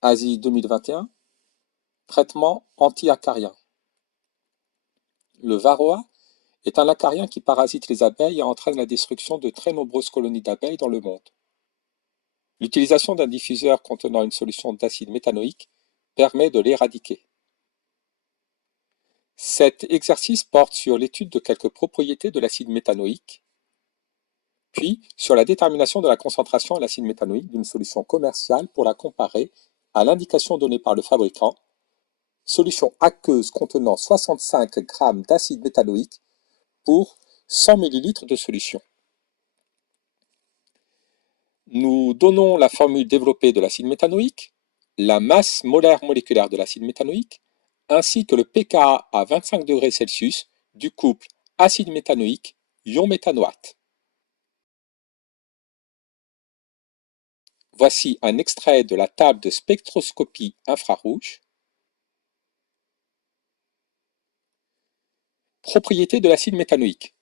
Asie 2021, traitement anti-acarien. Le varroa est un acarien qui parasite les abeilles et entraîne la destruction de très nombreuses colonies d'abeilles dans le monde. L'utilisation d'un diffuseur contenant une solution d'acide méthanoïque permet de l'éradiquer. Cet exercice porte sur l'étude de quelques propriétés de l'acide méthanoïque, puis sur la détermination de la concentration à l'acide méthanoïque d'une solution commerciale pour la comparer à l'indication donnée par le fabricant, solution aqueuse contenant 65 g d'acide méthanoïque pour 100 ml de solution. Nous donnons la formule développée de l'acide méthanoïque, la masse molaire moléculaire de l'acide méthanoïque, ainsi que le pKa à 25 degrés Celsius du couple acide méthanoïque ion méthanoate. Voici un extrait de la table de spectroscopie infrarouge. Propriétés de l'acide méthanoïque.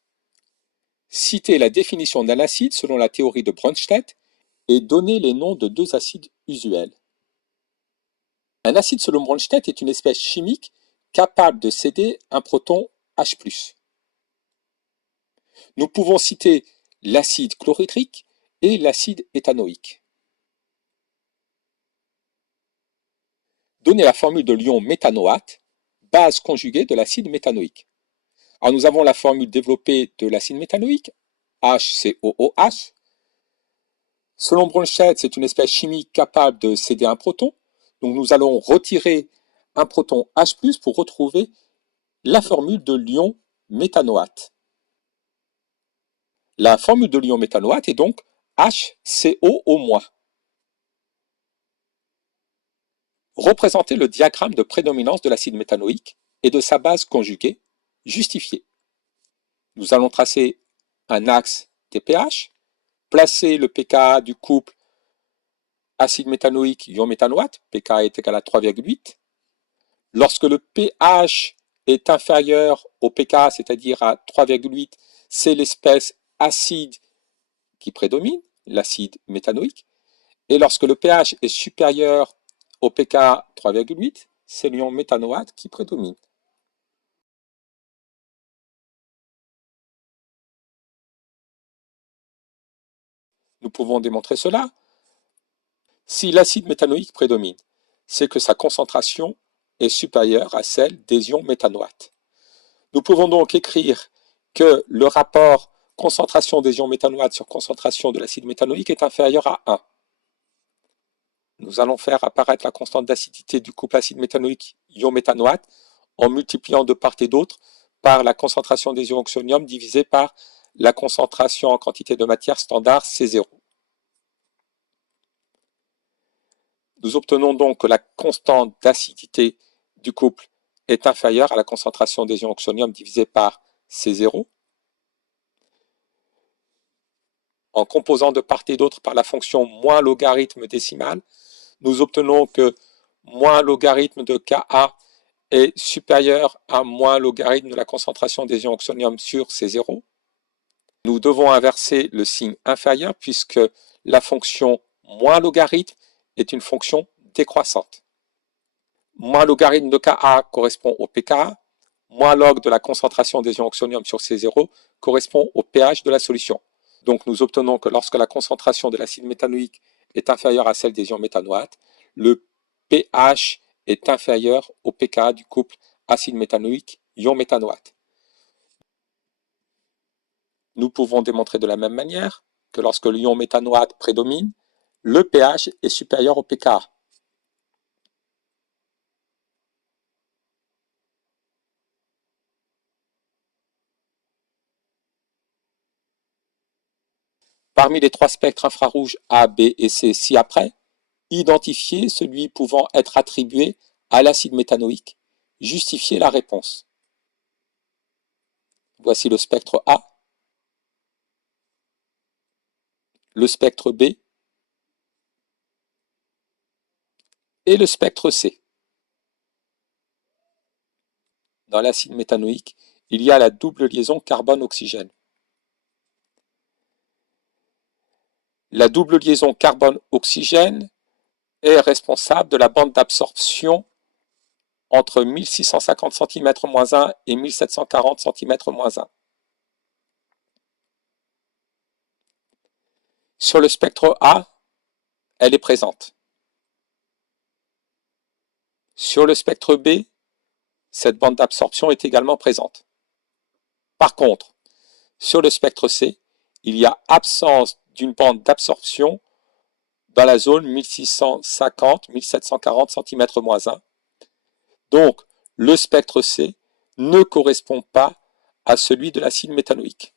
Citer la définition d'un acide selon la théorie de Bronsted et donner les noms de deux acides usuels. Un acide selon Bronsted est une espèce chimique capable de céder un proton H+. Nous pouvons citer l'acide chlorhydrique et l'acide éthanoïque. Donner la formule de l'ion méthanoate, base conjuguée de l'acide méthanoïque. Alors nous avons la formule développée de l'acide méthanoïque, HCOOH. Selon Bronsted, c'est une espèce chimique capable de céder un proton. Donc nous allons retirer un proton H+, pour retrouver la formule de l'ion méthanoate. La formule de l'ion méthanoate est donc HCOO-. Représenter le diagramme de prédominance de l'acide méthanoïque et de sa base conjuguée, justifié. Nous allons tracer un axe des pH, placer le pKa du couple acide méthanoïque ion méthanoate, pKa est égal à 3,8. Lorsque le pH est inférieur au pKa, c'est-à-dire à 3,8, c'est l'espèce acide qui prédomine, l'acide méthanoïque. Et lorsque le pH est supérieur au pKa 3,8, c'est l'ion méthanoate qui prédomine. Nous pouvons démontrer cela. Si l'acide méthanoïque prédomine, c'est que sa concentration est supérieure à celle des ions méthanoates. Nous pouvons donc écrire que le rapport concentration des ions méthanoates sur concentration de l'acide méthanoïque est inférieur à 1. Nous allons faire apparaître la constante d'acidité du couple acide méthanoïque ion méthanoate en multipliant de part et d'autre par la concentration des ions oxonium divisé par la concentration en quantité de matière standard C0. Nous obtenons donc que la constante d'acidité du couple est inférieure à la concentration des ions oxonium divisé par C0. En composant de part et d'autre par la fonction moins logarithme décimal, nous obtenons que moins logarithme de Ka est supérieur à moins logarithme de la concentration des ions oxonium sur C0. Nous devons inverser le signe inférieur puisque la fonction moins logarithme est une fonction décroissante. Moins logarithme de Ka correspond au pKa, moins log de la concentration des ions oxonium sur C0 correspond au pH de la solution. Donc nous obtenons que lorsque la concentration de l'acide méthanoïque est inférieure à celle des ions méthanoates, le pH est inférieur au pKa du couple acide méthanoïque ion méthanoate. Nous pouvons démontrer de la même manière que lorsque l'ion méthanoate prédomine, le pH est supérieur au pKa. Parmi les trois spectres infrarouges A, B et C ci-après, identifiez celui pouvant être attribué à l'acide méthanoïque. Justifiez la réponse. Voici le spectre A, le spectre B et le spectre C. Dans l'acide méthanoïque, il y a la double liaison carbone-oxygène. La double liaison carbone-oxygène est responsable de la bande d'absorption entre 1650 cm-1 et 1740 cm-1. Sur le spectre A, elle est présente. Sur le spectre B, cette bande d'absorption est également présente. Par contre, sur le spectre C, il y a absence d'une bande d'absorption dans la zone 1650-1740 cm-1. Donc, le spectre C ne correspond pas à celui de l'acide méthanoïque.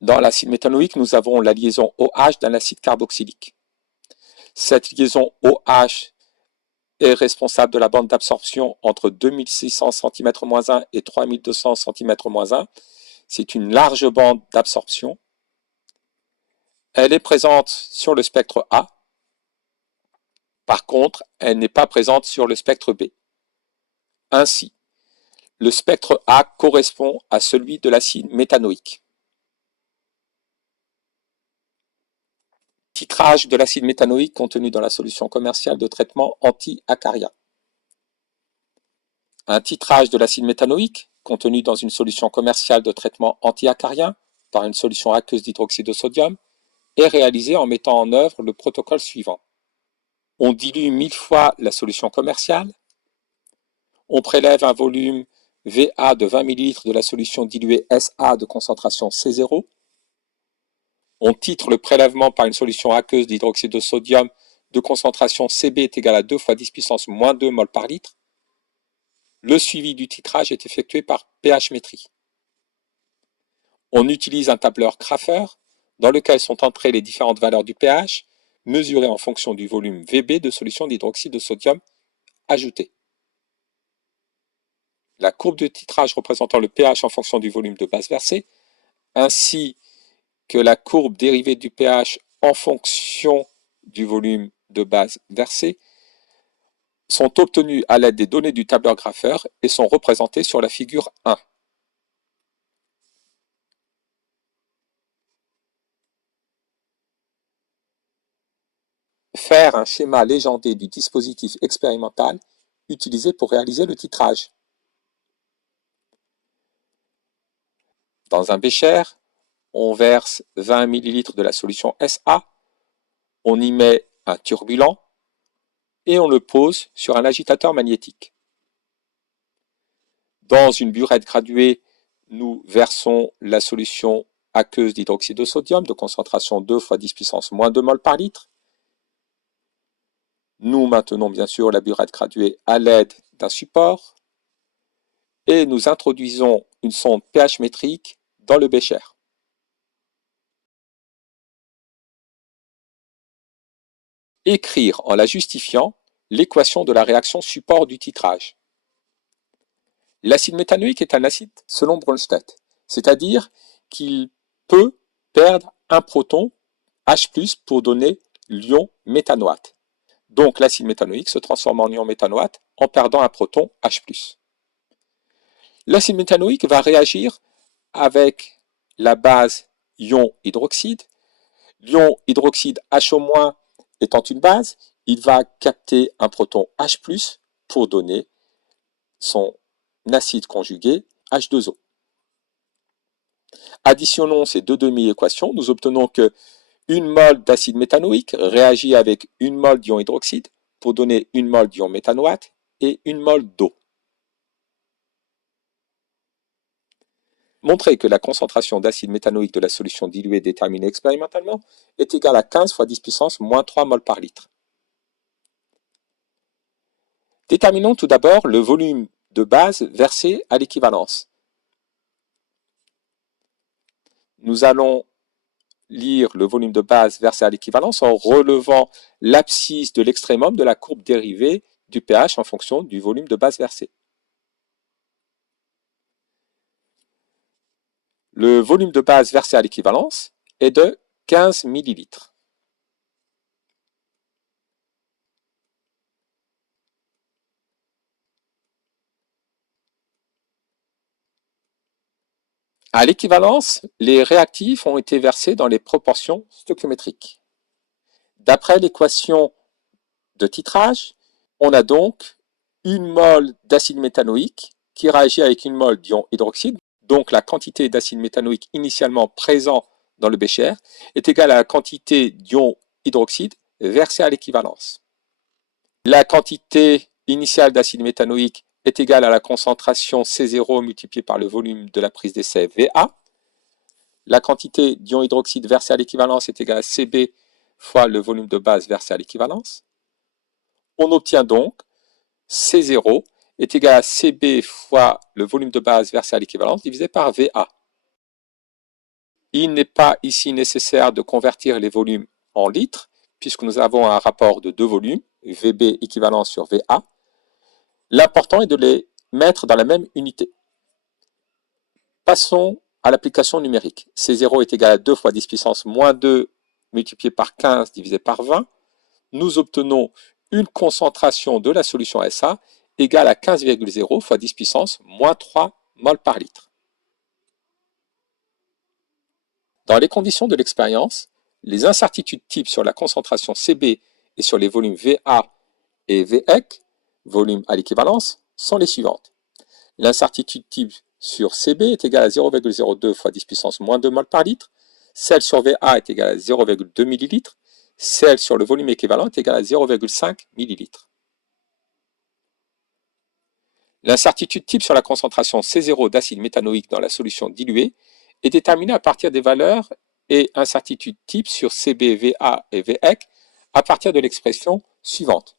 Dans l'acide méthanoïque, nous avons la liaison OH d'un acide carboxylique. Cette liaison OH est responsable de la bande d'absorption entre 2600 cm-1 et 3200 cm-1. C'est une large bande d'absorption. Elle est présente sur le spectre A. Par contre, elle n'est pas présente sur le spectre B. Ainsi, le spectre A correspond à celui de l'acide méthanoïque. Titrage de l'acide méthanoïque contenu dans la solution commerciale de traitement anti-acaria. Un titrage de l'acide méthanoïque contenu dans une solution commerciale de traitement anti-acarien par une solution aqueuse d'hydroxyde de sodium est réalisé en mettant en œuvre le protocole suivant. On dilue 1000 fois la solution commerciale, on prélève un volume VA de 20 ml de la solution diluée SA de concentration C0, on titre le prélèvement par une solution aqueuse d'hydroxyde de sodium de concentration Cb est égal à 2 fois 10 puissance moins 2 mol par litre. Le suivi du titrage est effectué par pH-métrie. On utilise un tableur Kraffer dans lequel sont entrées les différentes valeurs du pH mesurées en fonction du volume Vb de solution d'hydroxyde de sodium ajouté. La courbe de titrage représentant le pH en fonction du volume de base versé, ainsi que la courbe dérivée du pH en fonction du volume de base versé, sont obtenues à l'aide des données du tableur Kraffer et sont représentées sur la figure 1. Faire un schéma légendé du dispositif expérimental utilisé pour réaliser le titrage. Dans un bécher, on verse 20 ml de la solution SA, on y met un turbulent et on le pose sur un agitateur magnétique. Dans une burette graduée, nous versons la solution aqueuse d'hydroxyde de sodium de concentration 2 fois 10 puissance moins 2 mol par litre. Nous maintenons bien sûr la burette graduée à l'aide d'un support et nous introduisons une sonde pH métrique dans le bécher. Écrire en la justifiant l'équation de la réaction support du titrage. L'acide méthanoïque est un acide selon Bronsted, c'est-à-dire qu'il peut perdre un proton H+, pour donner l'ion méthanoate. Donc l'acide méthanoïque se transforme en ion méthanoate en perdant un proton H+. L'acide méthanoïque va réagir avec la base ion hydroxyde. L'ion hydroxyde HO- étant une base, il va capter un proton H+, pour donner son acide conjugué H2O. Additionnons ces deux demi-équations, nous obtenons que 1 mol d'acide méthanoïque réagit avec 1 mol d'ion hydroxyde pour donner 1 mol d'ion méthanoate et 1 mol d'eau. Montrer que la concentration d'acide méthanoïque de la solution diluée déterminée expérimentalement est égale à 15 fois 10 puissance moins 3 mol par litre. Déterminons tout d'abord le volume de base versé à l'équivalence. Nous allons lire le volume de base versé à l'équivalence en relevant l'abscisse de l'extrémum de la courbe dérivée du pH en fonction du volume de base versé. Le volume de base versé à l'équivalence est de 15 ml. À l'équivalence, les réactifs ont été versés dans les proportions stoichiométriques. D'après l'équation de titrage, on a donc une mole d'acide méthanoïque qui réagit avec une mole d'ion hydroxyde, donc la quantité d'acide méthanoïque initialement présent dans le bécher est égale à la quantité d'ion hydroxyde versée à l'équivalence. La quantité initiale d'acide méthanoïque est égale à la concentration C0 multipliée par le volume de la prise d'essai VA. La quantité d'ion hydroxyde versée à l'équivalence est égale à CB fois le volume de base versé à l'équivalence. On obtient donc C0 est égal à CB fois le volume de base versé à l'équivalence divisé par VA. Il n'est pas ici nécessaire de convertir les volumes en litres, puisque nous avons un rapport de deux volumes, VB équivalent sur VA. L'important est de les mettre dans la même unité. Passons à l'application numérique. C0 est égal à 2 fois 10 puissance moins 2 multiplié par 15 divisé par 20. Nous obtenons une concentration de la solution SA égale à 15,0 fois 10 puissance moins 3 mol par litre. Dans les conditions de l'expérience, les incertitudes types sur la concentration CB et sur les volumes VA et VEC, volume à l'équivalence, sont les suivantes. L'incertitude type sur CB est égale à 0,02 fois 10 puissance moins 2 mol par litre. Celle sur VA est égale à 0,2 ml. Celle sur le volume équivalent est égale à 0,5 ml. L'incertitude type sur la concentration C0 d'acide méthanoïque dans la solution diluée est déterminée à partir des valeurs et incertitude type sur CB, VA et VEC à partir de l'expression suivante.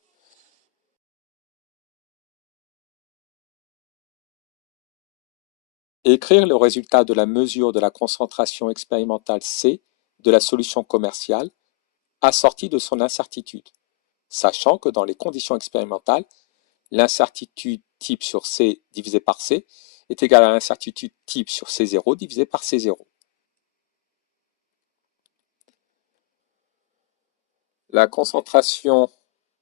Écrire le résultat de la mesure de la concentration expérimentale C de la solution commerciale assortie de son incertitude, sachant que dans les conditions expérimentales, l'incertitude type sur C divisé par C est égale à l'incertitude type sur C0 divisé par C0. La concentration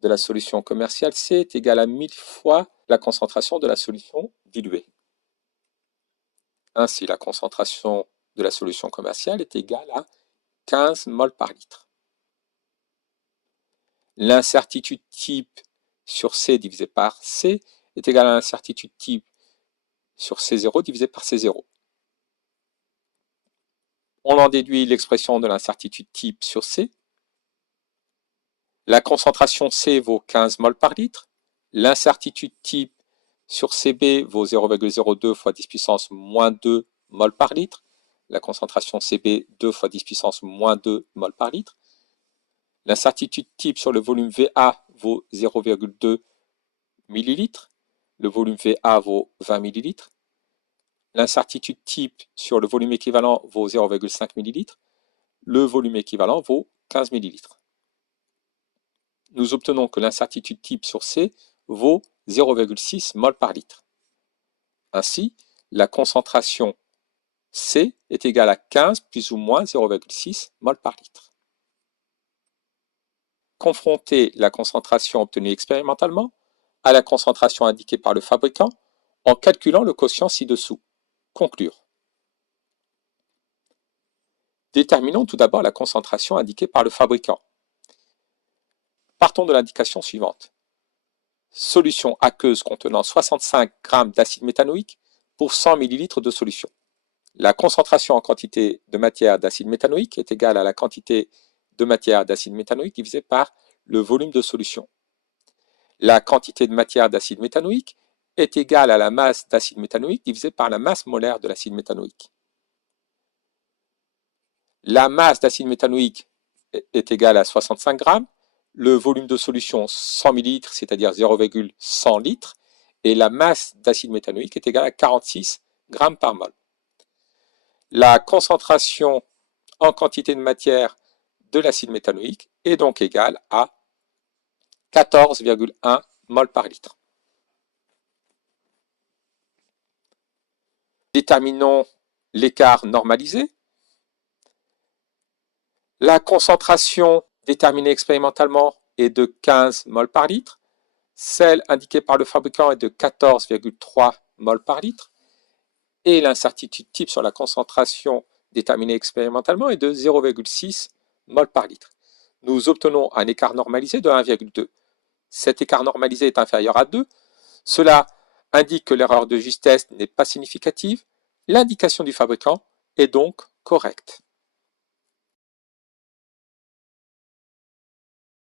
de la solution commerciale C est égale à 1000 fois la concentration de la solution diluée. Ainsi, la concentration de la solution commerciale est égale à 15 mol par litre. L'incertitude type sur C divisé par C est égale à l'incertitude type sur C0 divisé par C0. On en déduit l'expression de l'incertitude type sur C. La concentration C vaut 15 mol par litre. L'incertitude type sur CB vaut 0,02 fois 10 puissance moins 2 mol par litre. La concentration CB 2 fois 10 puissance moins 2 mol par litre. L'incertitude type sur le volume VA vaut 0,2 ml. Le volume VA vaut 20 ml. L'incertitude type sur le volume équivalent vaut 0,5 ml. Le volume équivalent vaut 15 ml. Nous obtenons que l'incertitude type sur C vaut 0,6 mol par litre. Ainsi, la concentration C est égale à 15 plus ou moins 0,6 mol par litre. Confronter la concentration obtenue expérimentalement à la concentration indiquée par le fabricant en calculant le quotient ci-dessous. Conclure. Déterminons tout d'abord la concentration indiquée par le fabricant. Partons de l'indication suivante. Solution aqueuse contenant 65 g d'acide méthanoïque pour 100 ml de solution. La concentration en quantité de matière d'acide méthanoïque est égale à la quantité de matière d'acide méthanoïque divisée par le volume de solution. La quantité de matière d'acide méthanoïque est égale à la masse d'acide méthanoïque divisée par la masse molaire de l'acide méthanoïque. La masse d'acide méthanoïque est égale à 65 g, le volume de solution 100 ml, c'est-à-dire 0,100 litres, et la masse d'acide méthanoïque est égale à 46 g par mol. La concentration en quantité de matière de l'acide méthanoïque est donc égale à 14,1 mol par litre. Déterminons l'écart normalisé. La concentration déterminée expérimentalement est de 15 mol par litre. Celle indiquée par le fabricant est de 14,3 mol par litre. et l'incertitude type sur la concentration déterminée expérimentalement est de 0,6 mol par litre. Nous obtenons un écart normalisé de 1,2. Cet écart normalisé est inférieur à 2. Cela indique que l'erreur de justesse n'est pas significative. L'indication du fabricant est donc correcte.